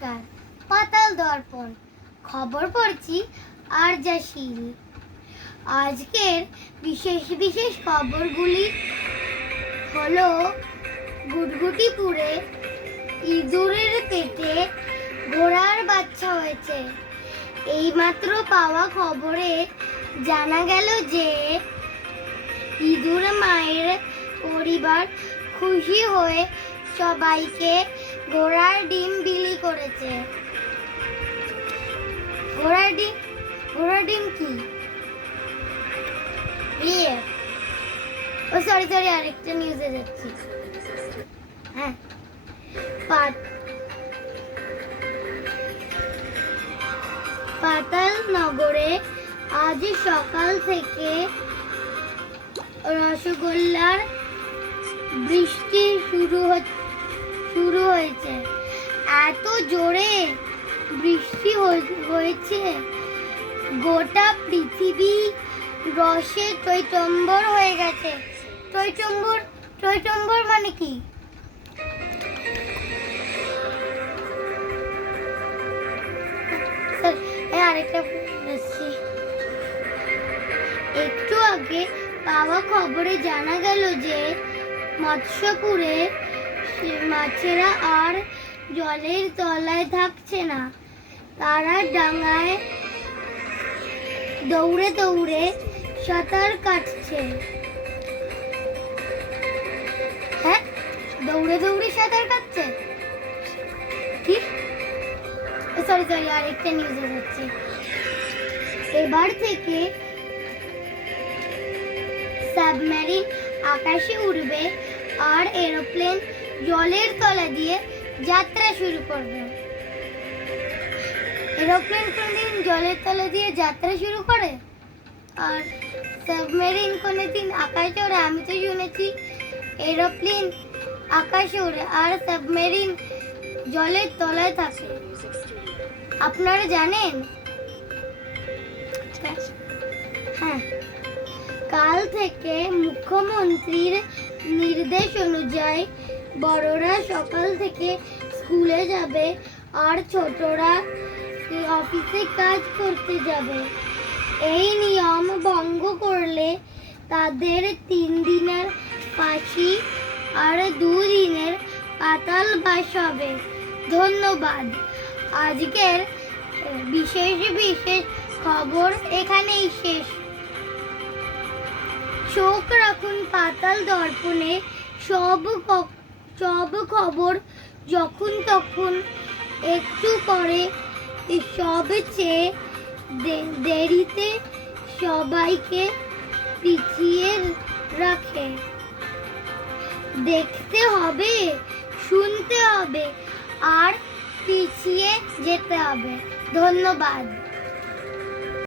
নমস্কার। পাতাল দর্পণ খবর পড়ছি আরজা শীল। আজকের বিশেষ খবরগুলি হলো গুটগুটিপুরে ইঁদুরের পেটে ঘোড়ার বাচ্চা হয়েছে। এইমাত্র পাওয়া খবরে জানা গেল যে ইঁদুর মায়ের পরিবার খুশি হয়ে সবাইকে ঘোড়ার ডিম বিলি করেছে। ঘোড়ার ডিম কি? সরি আরেকটা নিউজে যাচ্ছি। হ্যাঁ, পাতাল নগরে আজ সকাল থেকে রসগোল্লার বৃষ্টি শুরু হয়েছে। এত জোরে বৃষ্টি হয়েছে গোটা পৃথিবী রসে টইটম্বর হয়ে গেছে। টইটম্বর মানে কি? আরেকটা একটু আগে পাওয়া খবরে জানা গেল যে মৎস্যপুরে মাছেরা আর জলের তলায় থাকছে না, তারা ডাঙায় দৌড়ে সাঁতার কাটছে। হ্যাঁ, দৌড়ে সাঁতার কাটছে কি? সরি আরেকটা নিউজে যাচ্ছে। এবার থেকে সাবমেরিন আকাশে উড়বে আর এরোপ্লেন জলের তলা দিয়ে যাত্রা শুরু করবে। এরোপ্লেন কোনদিন জলের তলা দিয়ে যাত্রা শুরু করে? আর সাবমেরিন কোনদিন আকাশে ওড়ে? আমি তো শুনেছি এরোপ্লেন আকাশে ওড়ে আর সাবমেরিন জলের তলায় থাকে। আপনারা জানেন? হ্যাঁ, কাল থেকে মুখ্যমন্ত্রীর নির্দেশ অনুযায়ী বড়রা সকাল থেকে স্কুলে যাবে আর ছোটরা অফিসে কাজ করতে যাবে। এই নিয়ম ভঙ্গ করলে তাদের 3 দিনের ফাঁসি আর 2 দিনের কারাবাস হবে। ধন্যবাদ। আজকের বিশেষ খবর এখানেই শেষ। চোখ রাখুন পাতাল দর্পণে। সব খবর যখন তখন একটু পরে সবচেয়ে দেরিতে সবাইকে পিছিয়ে রাখে। দেখতে হবে, শুনতে হবে আর পিছিয়ে যেতে হবে। ধন্যবাদ।